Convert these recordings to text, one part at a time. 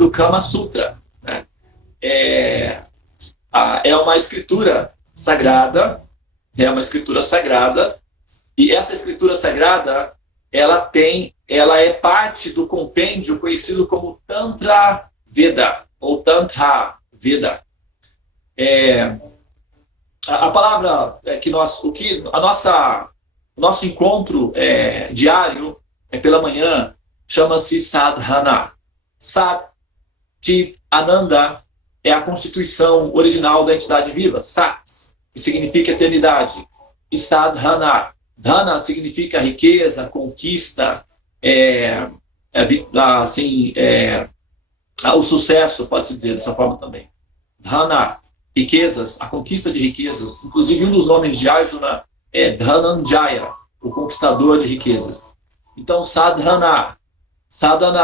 do Kama Sutra, né? É uma escritura sagrada, e essa escritura sagrada, ela é parte do compêndio conhecido como Tantra Veda, ou Tantra Veda. A palavra o nosso encontro diário pela manhã chama-se sadhana. Sat, Chit, Ananda é a constituição original da entidade viva, Sat, que significa eternidade, e sadhana. Dhana significa riqueza, conquista, o sucesso, pode-se dizer dessa forma também. Dhana, riquezas, a conquista de riquezas. Inclusive, um dos nomes de Arjuna é Dhananjaya, o conquistador de riquezas. Então, sadhana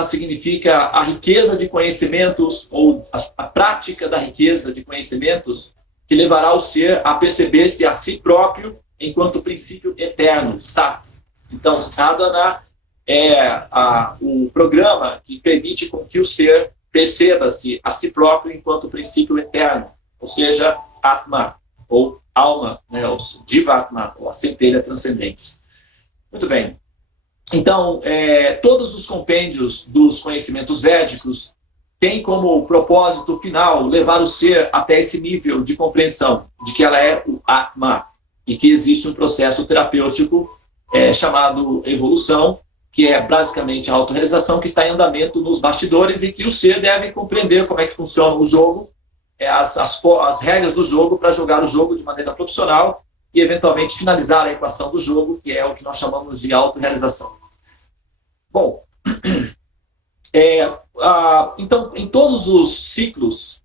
significa a riqueza de conhecimentos, ou a prática da riqueza de conhecimentos, que levará o ser a perceber-se a si próprio enquanto princípio eterno, Sat. Então, sadhana é o programa que permite com que o ser perceba-se a si próprio enquanto princípio eterno, ou seja, Atma, ou alma, né, ou Jivatma, ou a centelha transcendente. Muito bem. Então, todos os compêndios dos conhecimentos védicos têm como propósito final levar o ser até esse nível de compreensão de que ela é o Atma, e que existe um processo terapêutico chamado evolução, que é basicamente a autorrealização, que está em andamento nos bastidores, e que o ser deve compreender como é que funciona o jogo, as regras do jogo, para jogar o jogo de maneira profissional e eventualmente finalizar a equação do jogo, que é o que nós chamamos de autorrealização. Bom, então, em todos os ciclos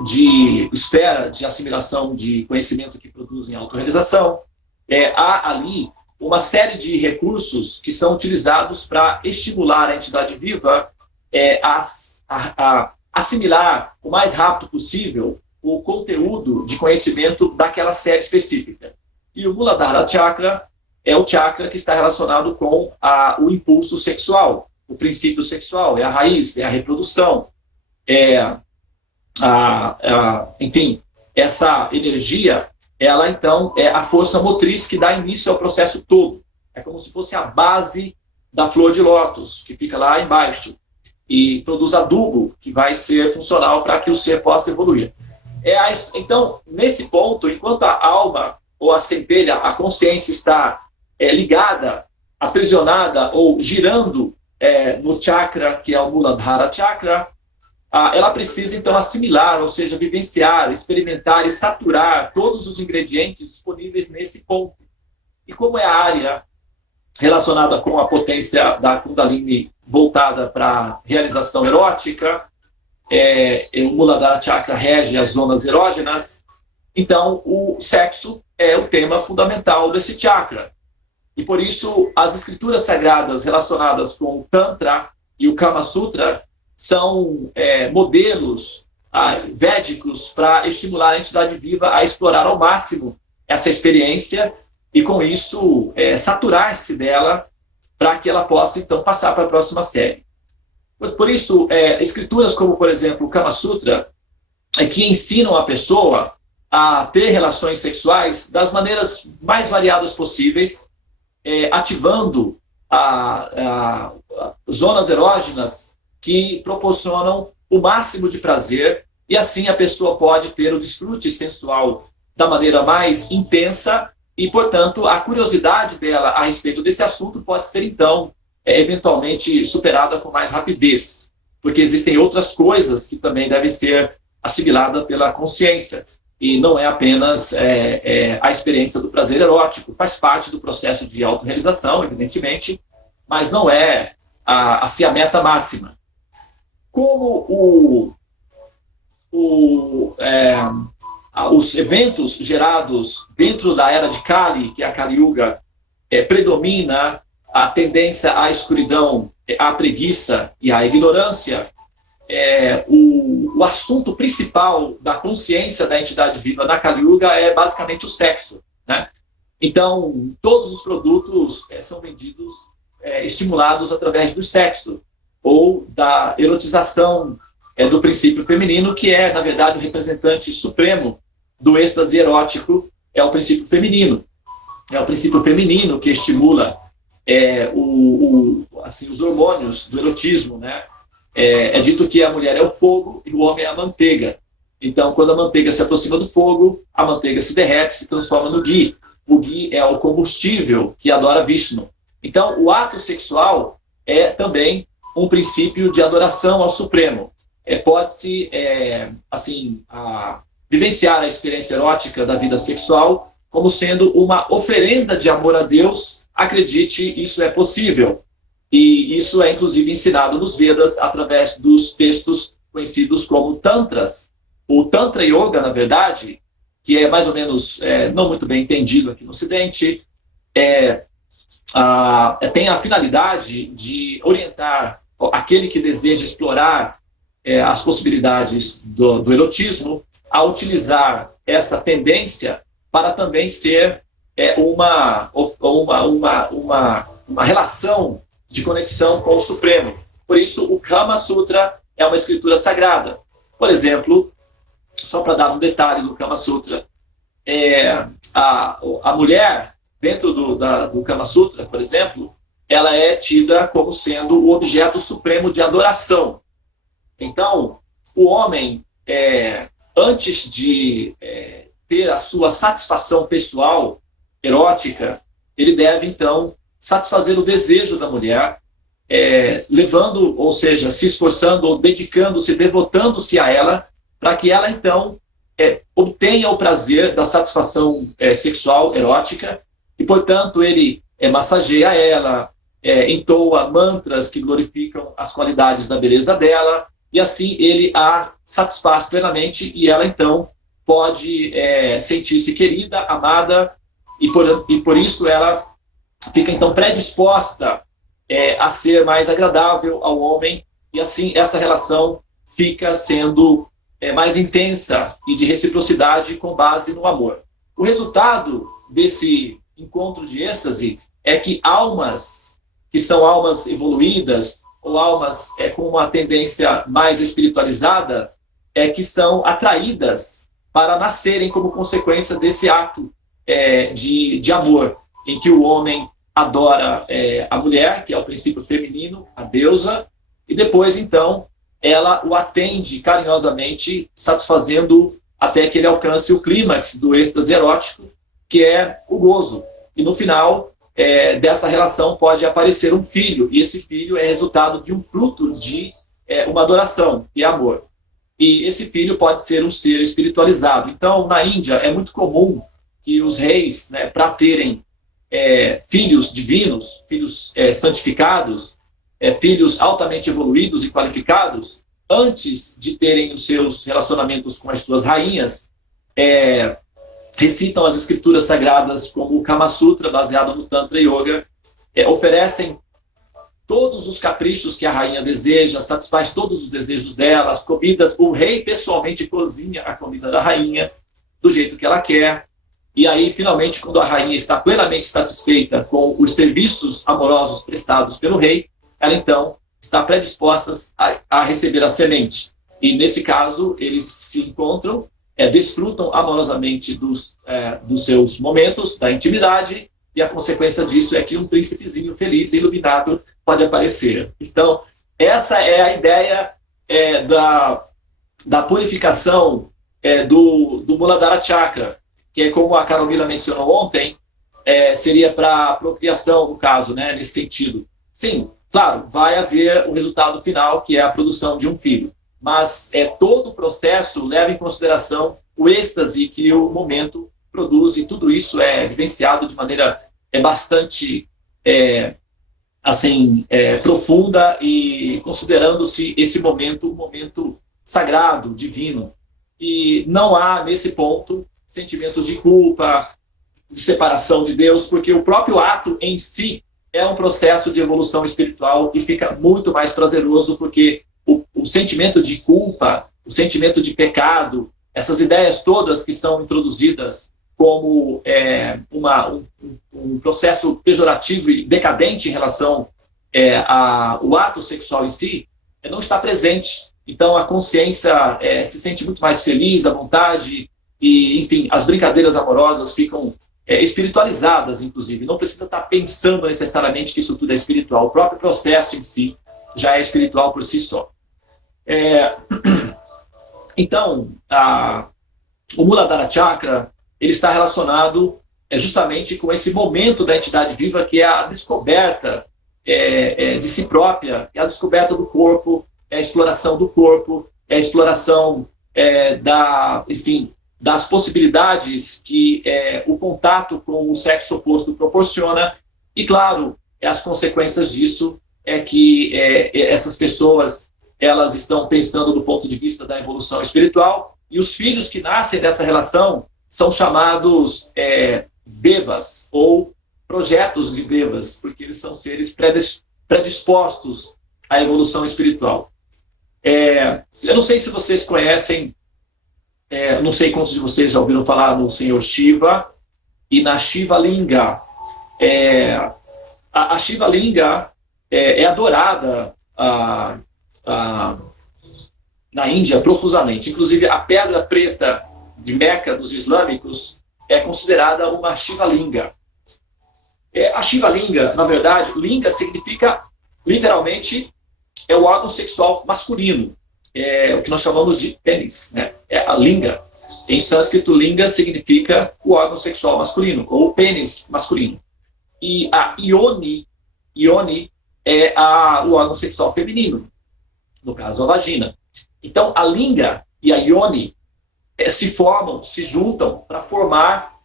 de esfera de assimilação de conhecimento que produzem autorrealização, há ali uma série de recursos que são utilizados para estimular a entidade viva a assimilar o mais rápido possível o conteúdo de conhecimento daquela série específica. E o Muladhara Chakra é o chakra que está relacionado com o impulso sexual, o princípio sexual, é a raiz, é a reprodução, enfim, essa energia, ela então é a força motriz que dá início ao processo todo. É como se fosse a base da flor de lótus, que fica lá embaixo, e produz adubo que vai ser funcional para que o ser possa evoluir. Então, nesse ponto, enquanto a alma ou a centelha, a consciência está ligada, aprisionada ou girando no chakra, que é o Muladhara Chakra, ela precisa, então, assimilar, ou seja, vivenciar, experimentar e saturar todos os ingredientes disponíveis nesse ponto. E como é a área relacionada com a potência da Kundalini voltada para a realização erótica, o Muladhara Chakra rege as zonas erógenas, então o sexo é o tema fundamental desse chakra. E por isso as escrituras sagradas relacionadas com o Tantra e o Kama Sutra são modelos védicos para estimular a entidade viva a explorar ao máximo essa experiência e, com isso, saturar-se dela para que ela possa, então, passar para a próxima série. Por isso, escrituras como, por exemplo, o Kama Sutra, que ensinam a pessoa a ter relações sexuais das maneiras mais variadas possíveis, ativando zonas erógenas que proporcionam o máximo de prazer, e assim a pessoa pode ter o desfrute sensual da maneira mais intensa e, portanto, a curiosidade dela a respeito desse assunto pode ser, então, eventualmente superada com mais rapidez, porque existem outras coisas que também devem ser assimiladas pela consciência, e não é apenas a experiência do prazer erótico, faz parte do processo de autorrealização, evidentemente, mas não é a meta máxima. Como os eventos gerados dentro da era de Kali, que é a Kali Yuga, predomina a tendência à escuridão, à preguiça e à ignorância, o assunto principal da consciência da entidade viva na Kali Yuga é basicamente o sexo, né? Então, todos os produtos são vendidos, estimulados através do sexo. ou da erotização do princípio feminino, que é, na verdade, o representante supremo do êxtase erótico, é o princípio feminino. É o princípio feminino que estimula assim, os hormônios do erotismo, né? É dito que a mulher é o fogo e o homem é a manteiga. Então, quando a manteiga se aproxima do fogo, a manteiga se derrete, se transforma no ghee. O ghee é o combustível que adora Vishnu. Então, o ato sexual é também um princípio de adoração ao Supremo. Pode-se, assim, vivenciar a experiência erótica da vida sexual como sendo uma oferenda de amor a Deus. Acredite, isso é possível. E isso é, inclusive, ensinado nos Vedas através dos textos conhecidos como Tantras. O Tantra Yoga, na verdade, que é mais ou menos não muito bem entendido aqui no Ocidente, tem a finalidade de orientar aquele que deseja explorar as possibilidades do erotismo a utilizar essa tendência para também ser uma relação de conexão com o Supremo. Por isso, o Kama Sutra é uma escritura sagrada. Por exemplo, só para dar um detalhe do Kama Sutra, a mulher, dentro do Kama Sutra, por exemplo, ela é tida como sendo o objeto supremo de adoração. Então, o homem, antes de ter a sua satisfação pessoal, erótica, ele deve, então, satisfazer o desejo da mulher, levando, ou seja, se esforçando, ou dedicando-se, devotando-se a ela, para que ela, então, obtenha o prazer da satisfação sexual, erótica, e, portanto, ele massageia ela, entoa mantras que glorificam as qualidades da beleza dela, e assim ele a satisfaz plenamente, e ela, então, pode sentir-se querida, amada, e por isso ela fica, então, predisposta a ser mais agradável ao homem, e assim essa relação fica sendo mais intensa e de reciprocidade com base no amor. O resultado desse encontro de êxtase é que almas que são almas evoluídas, ou almas com uma tendência mais espiritualizada, que são atraídas para nascerem como consequência desse ato de amor, em que o homem adora a mulher, que é o princípio feminino, a deusa, e depois, então, ela o atende carinhosamente, satisfazendo até que ele alcance o clímax do êxtase erótico, que é o gozo. E no final dessa relação pode aparecer um filho, e esse filho é resultado de um fruto de uma adoração e amor. E esse filho pode ser um ser espiritualizado. Então, na Índia, é muito comum que os reis, para terem filhos divinos, filhos santificados, filhos altamente evoluídos e qualificados, antes de terem os seus relacionamentos com as suas rainhas, recitam as escrituras sagradas como o Kama Sutra, baseado no Tantra Yoga, oferecem todos os caprichos que a rainha deseja, satisfaz todos os desejos dela, as comidas, o rei pessoalmente cozinha a comida da rainha do jeito que ela quer. E aí, finalmente, quando a rainha está plenamente satisfeita com os serviços amorosos prestados pelo rei, ela, então, está predisposta a receber a semente. E, nesse caso, eles se encontram, desfrutam amorosamente dos seus momentos, da intimidade, e a consequência disso é que um príncipezinho feliz e iluminado pode aparecer. Então, essa é a ideia da purificação do Muladhara Chakra, que é como a Carolina mencionou ontem, seria para procriação, no caso, nesse sentido. Sim, claro, vai haver o resultado final, que é a produção de um filho. Mas todo o processo leva em consideração o êxtase que o momento produz, e tudo isso é vivenciado de maneira bastante profunda, e considerando-se esse momento um momento sagrado, divino. E não há, nesse ponto, sentimentos de culpa, de separação de Deus, porque o próprio ato em si é um processo de evolução espiritual e fica muito mais prazeroso, porque o sentimento de culpa, o sentimento de pecado, essas ideias todas que são introduzidas como um processo pejorativo e decadente em relação o ato sexual em si não está presente. Então, a consciência se sente muito mais feliz, à vontade, e, enfim, as brincadeiras amorosas ficam espiritualizadas, inclusive. Não precisa estar pensando necessariamente que isso tudo é espiritual. O próprio processo em si já é espiritual por si só. Então, o Muladhara Chakra, ele está relacionado justamente com esse momento da entidade viva, que é a descoberta de si própria, é a descoberta do corpo, é a exploração do corpo, é a exploração das possibilidades que o contato com o sexo oposto proporciona. E, claro, as consequências disso é que essas pessoas, elas estão pensando do ponto de vista da evolução espiritual, e os filhos que nascem dessa relação são chamados devas, ou projetos de devas, porque eles são seres predispostos à evolução espiritual. Eu não sei se vocês conhecem, não sei quantos de vocês já ouviram falar no Senhor Shiva e na Shiva Linga. A Shiva Linga é adorada na Índia profusamente. Inclusive, a pedra preta de Meca dos islâmicos é considerada uma Shiva Linga. A Shiva Linga, na verdade, Linga significa literalmente o órgão sexual masculino, o que nós chamamos de pênis, né? A Linga. Em sânscrito, Linga significa o órgão sexual masculino, ou pênis masculino. E a Ioni é o órgão sexual feminino, no caso a vagina. Então, a Linga e a Ioni se juntam para formar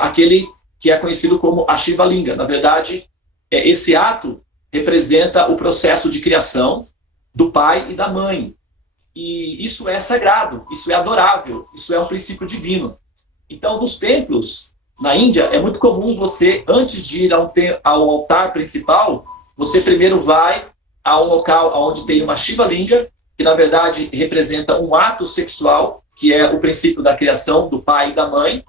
aquele que é conhecido como a Shiva Linga. Na verdade, esse ato representa o processo de criação do pai e da mãe. E isso é sagrado, isso é adorável, isso é um princípio divino. Então, nos templos, na Índia, é muito comum você, antes de ir ao altar principal, você primeiro vai a um local onde tem uma Shiva Linga, que na verdade representa um ato sexual, que é o princípio da criação do pai e da mãe,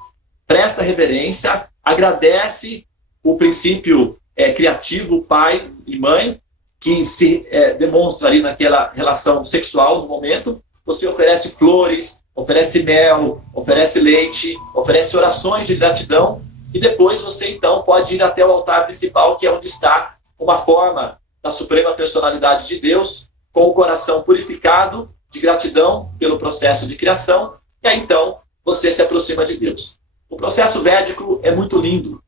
presta reverência, agradece o princípio criativo, pai e mãe, que se demonstra ali naquela relação sexual no momento. Você oferece flores, oferece mel, oferece leite, oferece orações de gratidão, e depois você então pode ir até o altar principal, que é onde está uma forma da Suprema Personalidade de Deus, com o coração purificado de gratidão pelo processo de criação, e aí então você se aproxima de Deus. O processo védico é muito lindo,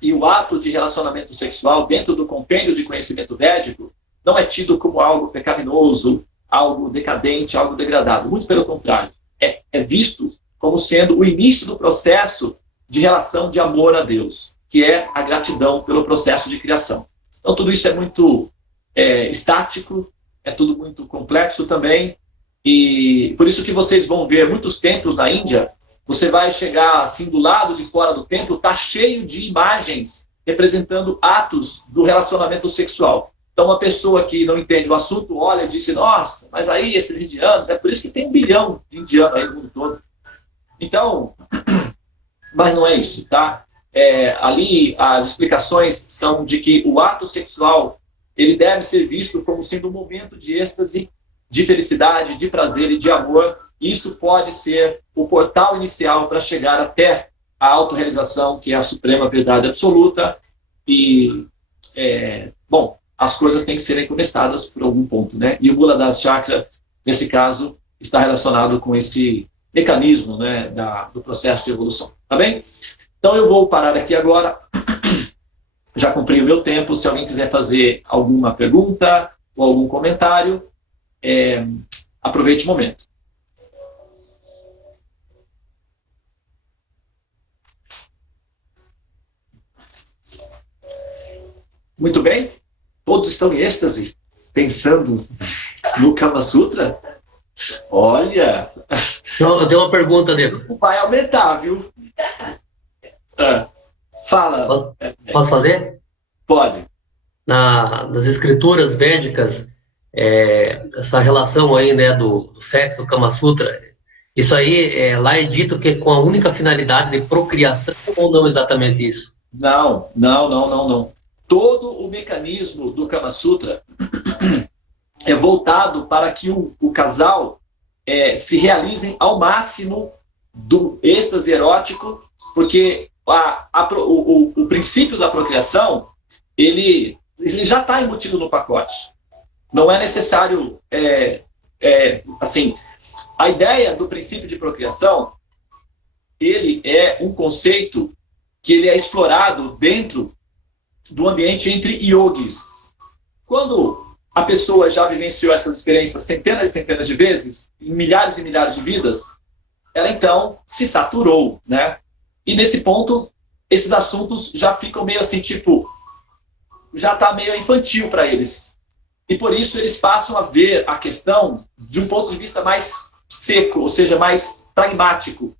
e o ato de relacionamento sexual dentro do compêndio de conhecimento védico não é tido como algo pecaminoso, algo decadente, algo degradado. Muito pelo contrário, é visto como sendo o início do processo de relação de amor a Deus, que é a gratidão pelo processo de criação. Então tudo isso é muito estático, é tudo muito complexo também, e por isso que vocês vão ver muitos templos na Índia. Você vai chegar assim do lado de fora do templo, está cheio de imagens representando atos do relacionamento sexual. Então uma pessoa que não entende o assunto olha e diz: nossa, mas aí esses indianos, é por isso que tem 1 bilhão de indianos aí no mundo todo. Então, mas não é isso, tá? Ali as explicações são de que o ato sexual ele deve ser visto como sendo um momento de êxtase, de felicidade, de prazer e de amor. Isso pode ser o portal inicial para chegar até a autorrealização, que é a suprema verdade absoluta. E, bom, as coisas têm que serem começadas por algum ponto, né? E o Muladhara Chakra, nesse caso, está relacionado com esse mecanismo, né, do processo de evolução. Tá bem? Então eu vou parar aqui agora. Já cumpri o meu tempo. Se alguém quiser fazer alguma pergunta ou algum comentário, aproveite o momento. Muito bem, todos estão em êxtase, pensando no Kama Sutra? Olha! Eu tenho uma pergunta, Nego. Vai aumentar, viu? Fala. Posso fazer? Pode. Nas escrituras védicas, essa relação aí, né, do sexo, do Kama Sutra, isso aí, lá é dito que é com a única finalidade de procriação, ou não exatamente isso? Não. todo o mecanismo do Kama Sutra é voltado para que o casal se realizem ao máximo do êxtase erótico, porque o princípio da procriação, ele já está embutido no pacote. Não é necessário, assim, a ideia do princípio de procriação, ele é um conceito que ele é explorado dentro do ambiente entre yogis. Quando a pessoa já vivenciou essas experiências centenas e centenas de vezes, em milhares e milhares de vidas, ela então se saturou, né? E nesse ponto, esses assuntos já ficam meio assim, tipo, já está meio infantil para eles. E por isso eles passam a ver a questão de um ponto de vista mais seco, ou seja, mais pragmático.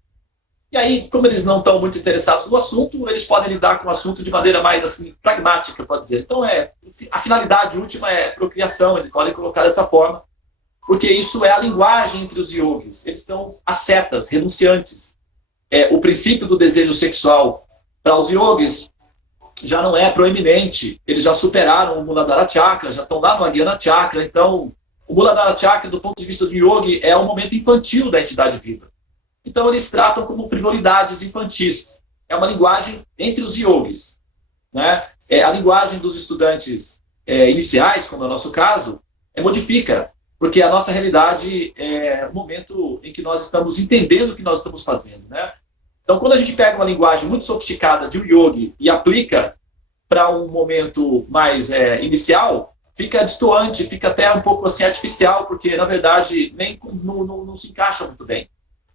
E aí, como eles não estão muito interessados no assunto, eles podem lidar com o assunto de maneira mais assim, pragmática, pode dizer. Então, a finalidade última é procriação, eles podem colocar dessa forma, porque isso é a linguagem entre os yogis. Eles são ascetas, renunciantes. O princípio do desejo sexual para os yogis já não é proeminente. Eles já superaram o Muladhara Chakra, já estão lá no Ajnana Chakra. Então, o Muladhara Chakra, do ponto de vista do yogi, é um momento infantil da entidade viva. Então, eles tratam como frivolidades infantis. É uma linguagem entre os yogis, né? A linguagem dos estudantes iniciais, como é o nosso caso, modifica, porque a nossa realidade é o momento em que nós estamos entendendo o que nós estamos fazendo, né? Então, quando a gente pega uma linguagem muito sofisticada de um yogi e aplica para um momento mais inicial, fica destoante, fica até um pouco assim artificial, porque, na verdade, não se encaixa muito bem.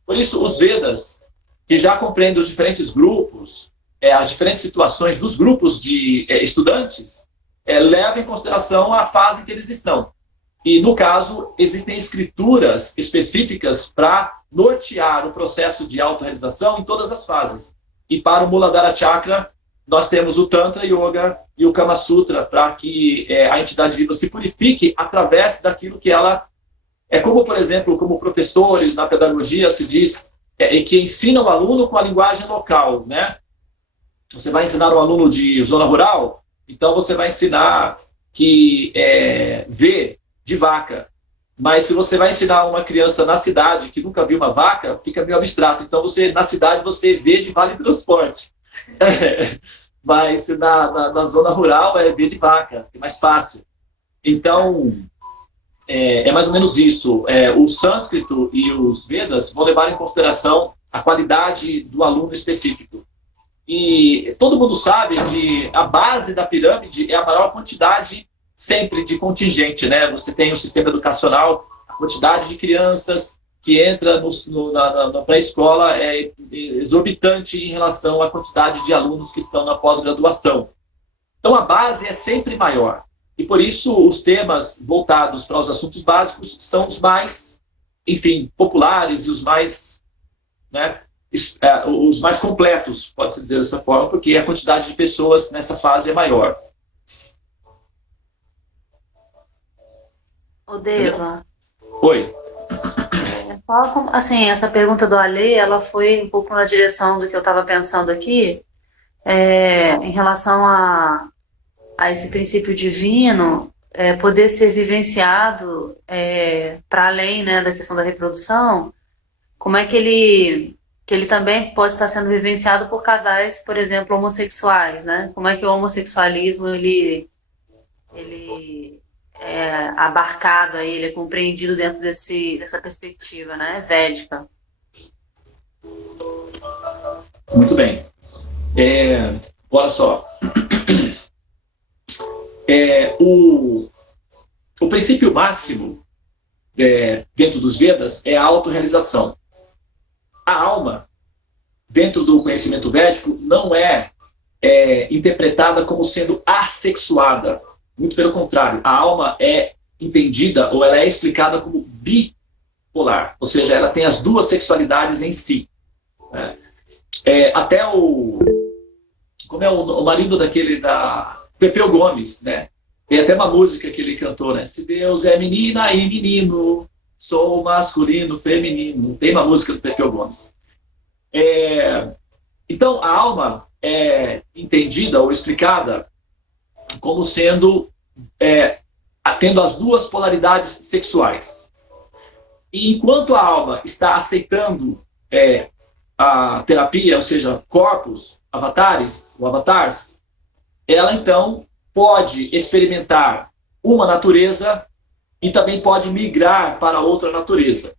Por isso, os Vedas, que já compreendem os diferentes grupos, as diferentes situações dos grupos de estudantes, levam em consideração a fase em que eles estão. E, no caso, existem escrituras específicas para nortear o processo de autorrealização em todas as fases. E para o Muladhara Chakra, nós temos o Tantra Yoga e o Kama Sutra, para que a entidade viva se purifique através daquilo que ela... como, por exemplo, como professores na pedagogia se diz, que ensinam o aluno com a linguagem local, né? Você vai ensinar um aluno de zona rural, então você vai ensinar que vê de vaca. Mas se você vai ensinar uma criança na cidade que nunca viu uma vaca, fica meio abstrato. Então, na cidade, você vê de vale transporte. Mas na zona rural, é ver de vaca, é mais fácil. Então... é mais ou menos isso. O sânscrito e os Vedas vão levar em consideração a qualidade do aluno específico. E todo mundo sabe que a base da pirâmide é a maior quantidade sempre de contingente, né? Você tem o sistema educacional, a quantidade de crianças que entra na pré-escola é exorbitante em relação à quantidade de alunos que estão na pós-graduação. Então, a base é sempre maior. E por isso os temas voltados para os assuntos básicos são os mais, enfim, populares e os mais, né, os mais completos, pode-se dizer dessa forma, porque a quantidade de pessoas nessa fase é maior. Ô, Deva. Oi. Assim, essa pergunta do Ale, ela foi um pouco na direção do que eu estava pensando aqui, em relação a esse princípio divino poder ser vivenciado para além, né, da questão da reprodução, como é que ele também pode estar sendo vivenciado por casais, por exemplo, homossexuais, né? Como é que o homossexualismo ele é abarcado aí, ele é compreendido dentro dessa perspectiva, né, védica. Muito bem. Olha só. O princípio máximo dentro dos Vedas é a autorrealização. A alma, dentro do conhecimento védico, não é interpretada como sendo assexuada. Muito pelo contrário, a alma é entendida ou ela é explicada como bipolar, ou seja, ela tem as duas sexualidades em si. Né? Até como é o marido daquele da Pepeu Gomes, né? Tem até uma música que ele cantou, né? Se Deus é menina e menino, sou masculino, feminino. Tem uma música do Pepeu Gomes. Então, a alma é entendida ou explicada como sendo, tendo as duas polaridades sexuais. E enquanto a alma está aceitando a terapia, ou seja, corpos, avatares ou avatars, ela então pode experimentar uma natureza e também pode migrar para outra natureza.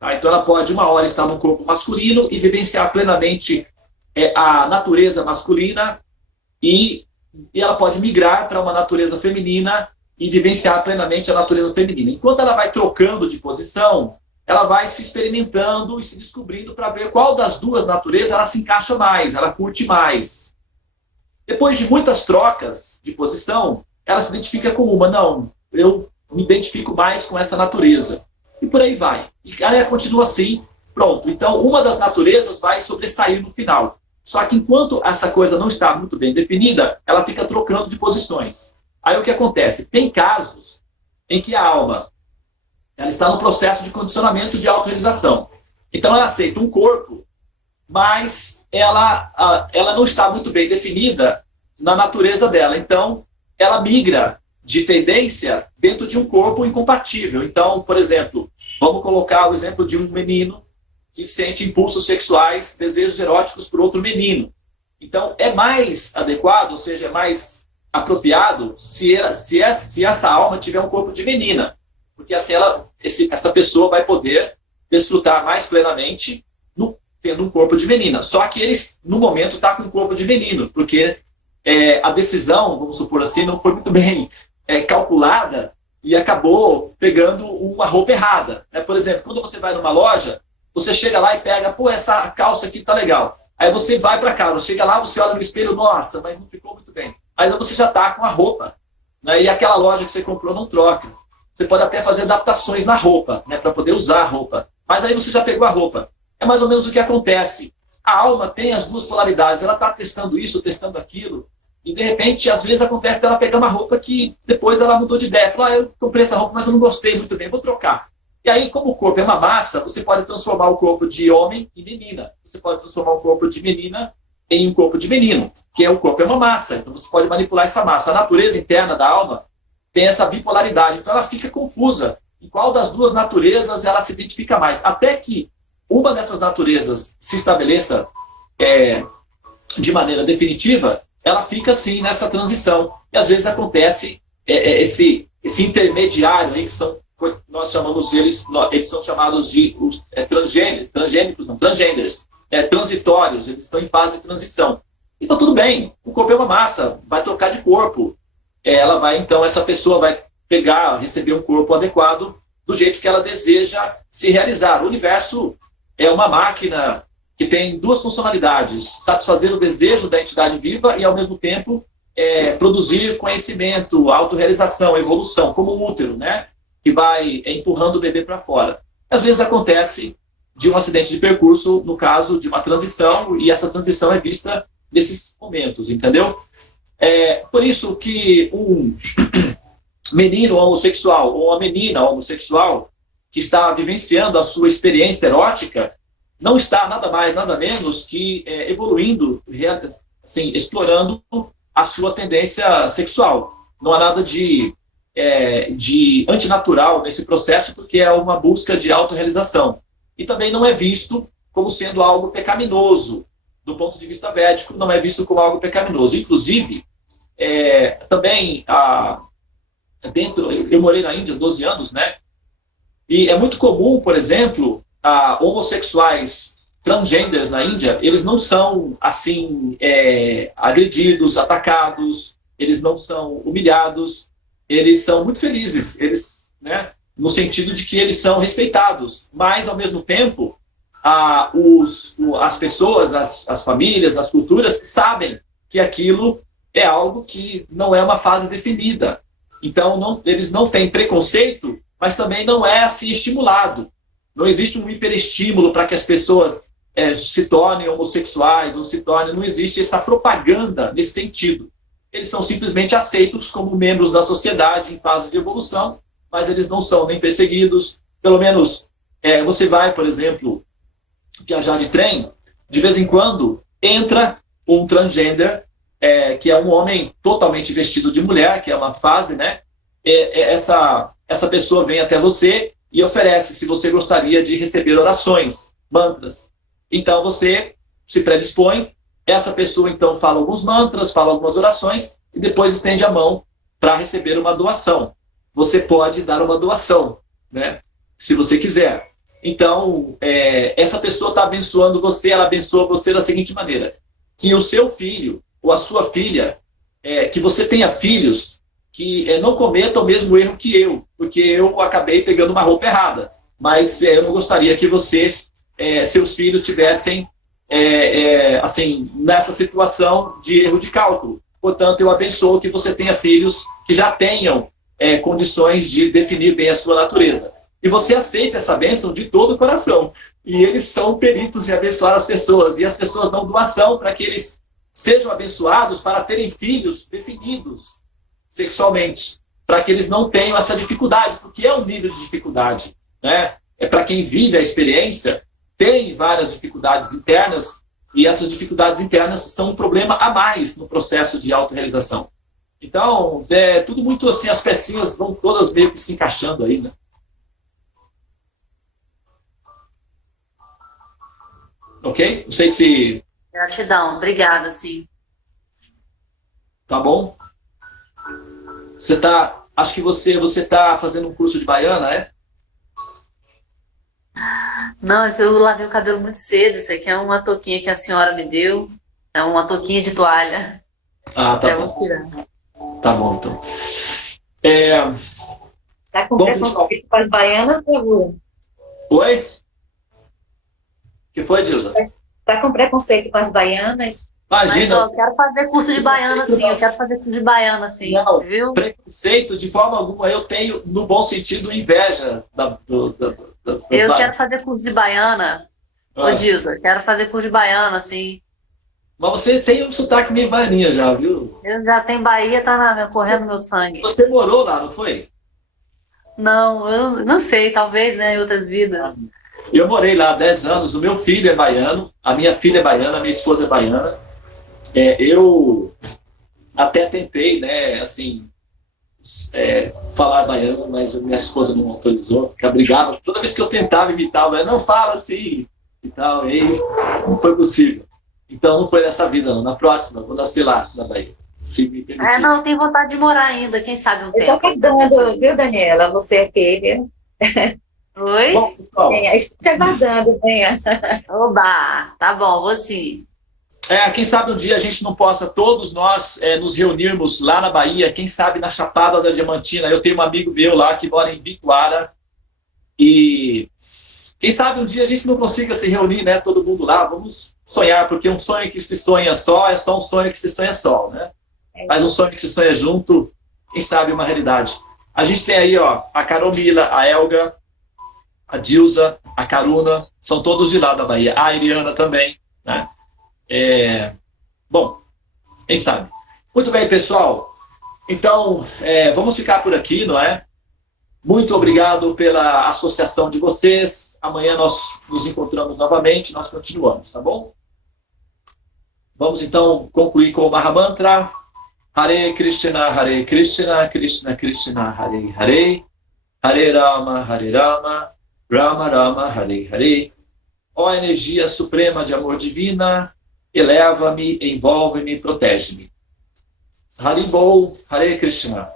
Tá? Então ela pode uma hora estar no corpo masculino e vivenciar plenamente a natureza masculina, e ela pode migrar para uma natureza feminina e vivenciar plenamente a natureza feminina. Enquanto ela vai trocando de posição, ela vai se experimentando e se descobrindo para ver qual das duas naturezas ela se encaixa mais, ela curte mais. Depois de muitas trocas de posição, ela se identifica com uma. Não, eu me identifico mais com essa natureza. E por aí vai. E ela continua assim, pronto. Então, uma das naturezas vai sobressair no final. Só que enquanto essa coisa não está muito bem definida, ela fica trocando de posições. Aí o que acontece? Tem casos em que a alma ela está no processo de condicionamento de autorrealização. Então ela aceita um corpo, mas ela não está muito bem definida na natureza dela. Então ela migra de tendência dentro de um corpo incompatível. Então, por exemplo, vamos colocar o exemplo de um menino que sente impulsos sexuais, desejos eróticos por outro menino. Então, é mais adequado, ou seja, é mais apropriado se essa alma tiver um corpo de menina, porque assim essa pessoa vai poder desfrutar mais plenamente tendo um corpo de menina. Só que ele, no momento, está com um corpo de menino, porque a decisão, vamos supor assim, não foi muito bem calculada e acabou pegando uma roupa errada. Por exemplo, quando você vai numa loja, você chega lá e pega, pô, essa calça aqui tá legal. Aí você vai para casa, chega lá, você olha no espelho, nossa, mas não ficou muito bem. Aí você já tá com a roupa, né? E aquela loja que você comprou não troca. Você pode até fazer adaptações na roupa, né, para poder usar a roupa. Mas aí você já pegou a roupa. É mais ou menos o que acontece. A alma tem as duas polaridades, ela está testando isso, testando aquilo, e de repente, às vezes acontece dela pegar uma roupa que depois ela mudou de ideia. Fala, eu comprei essa roupa, mas eu não gostei muito bem, vou trocar. E aí, como o corpo é uma massa, você pode transformar o corpo de homem em menina. Você pode transformar o corpo de menina em um corpo de menino, que o corpo é uma massa. Então você pode manipular essa massa. A natureza interna da alma tem essa bipolaridade. Então ela fica confusa em qual das duas naturezas ela se identifica mais. Até que uma dessas naturezas se estabeleça de maneira definitiva, ela fica assim nessa transição. E às vezes acontece esse intermediário aí, que são, nós chamamos eles são chamados de transgenders, transitórios, eles estão em fase de transição. Então tudo bem, o corpo é uma massa, vai trocar de corpo. Então essa pessoa vai receber um corpo adequado do jeito que ela deseja se realizar. O universo é uma máquina que tem duas funcionalidades: satisfazer o desejo da entidade viva e, ao mesmo tempo, produzir conhecimento, autorrealização, evolução, como o útero, né? Que vai empurrando o bebê para fora. Às vezes acontece de um acidente de percurso, no caso de uma transição, e essa transição é vista nesses momentos, entendeu? Por isso que um menino homossexual ou uma menina homossexual que está vivenciando a sua experiência erótica não está nada mais, nada menos que evoluindo, assim, explorando a sua tendência sexual. Não há nada de antinatural nesse processo, porque é uma busca de autorrealização. E também não é visto como sendo algo pecaminoso. Do ponto de vista védico, não é visto como algo pecaminoso. Inclusive, também, eu morei na Índia 12 anos, né? E é muito comum, por exemplo, homossexuais transgenders na Índia, eles não são, assim, agredidos, atacados, eles não são humilhados, eles são muito felizes, eles, né, no sentido de que eles são respeitados, mas, ao mesmo tempo, as pessoas, as famílias, as culturas sabem que aquilo é algo que não é uma fase definida. Então, eles não têm preconceito, mas também não é assim estimulado. Não existe um hiperestímulo para que as pessoas se tornem homossexuais ou não existe essa propaganda nesse sentido. Eles são simplesmente aceitos como membros da sociedade em fase de evolução, mas eles não são nem perseguidos. Pelo menos, você vai, por exemplo, viajar de trem, de vez em quando entra um transgender que é um homem totalmente vestido de mulher, que é uma fase, né? Essa pessoa vem até você e oferece se você gostaria de receber orações, mantras. Então você se predispõe, essa pessoa então fala alguns mantras, fala algumas orações e depois estende a mão para receber uma doação. Você pode dar uma doação, né? Se você quiser. Então, essa pessoa está abençoando você, ela abençoa você da seguinte maneira: que o seu filho ou a sua filha, que você tenha filhos que não cometam o mesmo erro que eu, porque eu acabei pegando uma roupa errada, mas eu não gostaria que seus filhos tivessem assim, nessa situação de erro de cálculo. Portanto, eu abençoo que você tenha filhos que já tenham condições de definir bem a sua natureza. E você aceita essa bênção de todo o coração. E eles são peritos em abençoar as pessoas. E as pessoas dão doação para que eles sejam abençoados para terem filhos definidos sexualmente. Para que eles não tenham essa dificuldade. Porque é um nível de dificuldade, né? Para quem vive a experiência, tem várias dificuldades internas. E essas dificuldades internas são um problema a mais no processo de autorrealização. Então, tudo muito assim, as pecinhas vão todas meio que se encaixando aí, né? Ok? Não sei se... Gratidão, obrigada, sim. Tá bom? Acho que você tá fazendo um curso de baiana, é? Não, é que eu lavei o cabelo muito cedo. Isso aqui é uma touquinha que a senhora me deu. É uma touquinha de toalha. Ah, tá Eu bom. vou tirar. Tá bom, então. Tá com Bom, preconceito com as baianas, Pavula? Oi? O que foi, Dilza? Tá com preconceito com as baianas? Mas Imagina, ó, eu quero fazer curso de baiana, sim. Eu quero fazer curso de baiana, sim. Não. Viu? preconceito, de forma alguma, eu tenho, no bom sentido, inveja das Eu quero fazer curso de baiana. Ô, Dilza, quero fazer curso de baiana, sim. Mas você tem um sotaque meio baianinha já, viu? Eu já tenho Bahia, tá correndo meu sangue. Você morou lá, não foi? Não, eu não sei, talvez, né, em outras vidas. Eu morei lá há 10 anos, o meu filho é baiano, a minha filha é baiana, a minha esposa é baiana. Eu até tentei, né, assim, falar baiano, mas minha esposa não autorizou, porque ela brigava. Toda vez que eu tentava imitar o baiano, não fala assim, e tal, e aí não foi possível. Então não foi nessa vida, não. Na próxima, vou nascer lá, na Bahia, se me permitir. Não, eu tenho vontade de morar ainda, quem sabe um Eu tô tempo. aguardando, viu, Daniela? Você aqui, viu? Oi? Bom, pessoal, Venha, estou te aguardando, venha. Oba, tá bom, vou sim. quem sabe um dia a gente não possa, todos nós, nos reunirmos lá na Bahia, quem sabe na Chapada da Diamantina. Eu tenho um amigo meu lá que mora em Biquara, e quem sabe um dia a gente não consiga se reunir, né, todo mundo lá. Vamos sonhar, porque um sonho que se sonha só é só um sonho que se sonha só, né? Mas um sonho que se sonha junto, quem sabe uma realidade. A gente tem aí, ó, a Caromila, a Elga, a Dilza, a Caruna, são todos de lá da Bahia. A Iriana também, né? Bom, quem sabe. Muito bem, pessoal. Então, vamos ficar por aqui, não é? Muito obrigado pela associação de vocês. Amanhã nós nos encontramos novamente, nós continuamos, tá bom? Vamos então concluir com o Mahamantra. Hare Krishna, Krishna Krishna, Hare Hare, Hare Rama, Rama Rama, Hare Hare. Ó energia suprema de amor divina, eleva-me, envolve-me, protege-me. Haribol, Hare Krishna.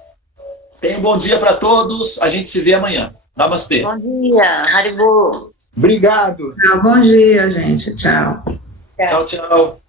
Tenha um bom dia para todos. A gente se vê amanhã. Namastê. Bom dia, Haribo. Obrigado. Bom dia, gente. Tchau. Tchau, tchau.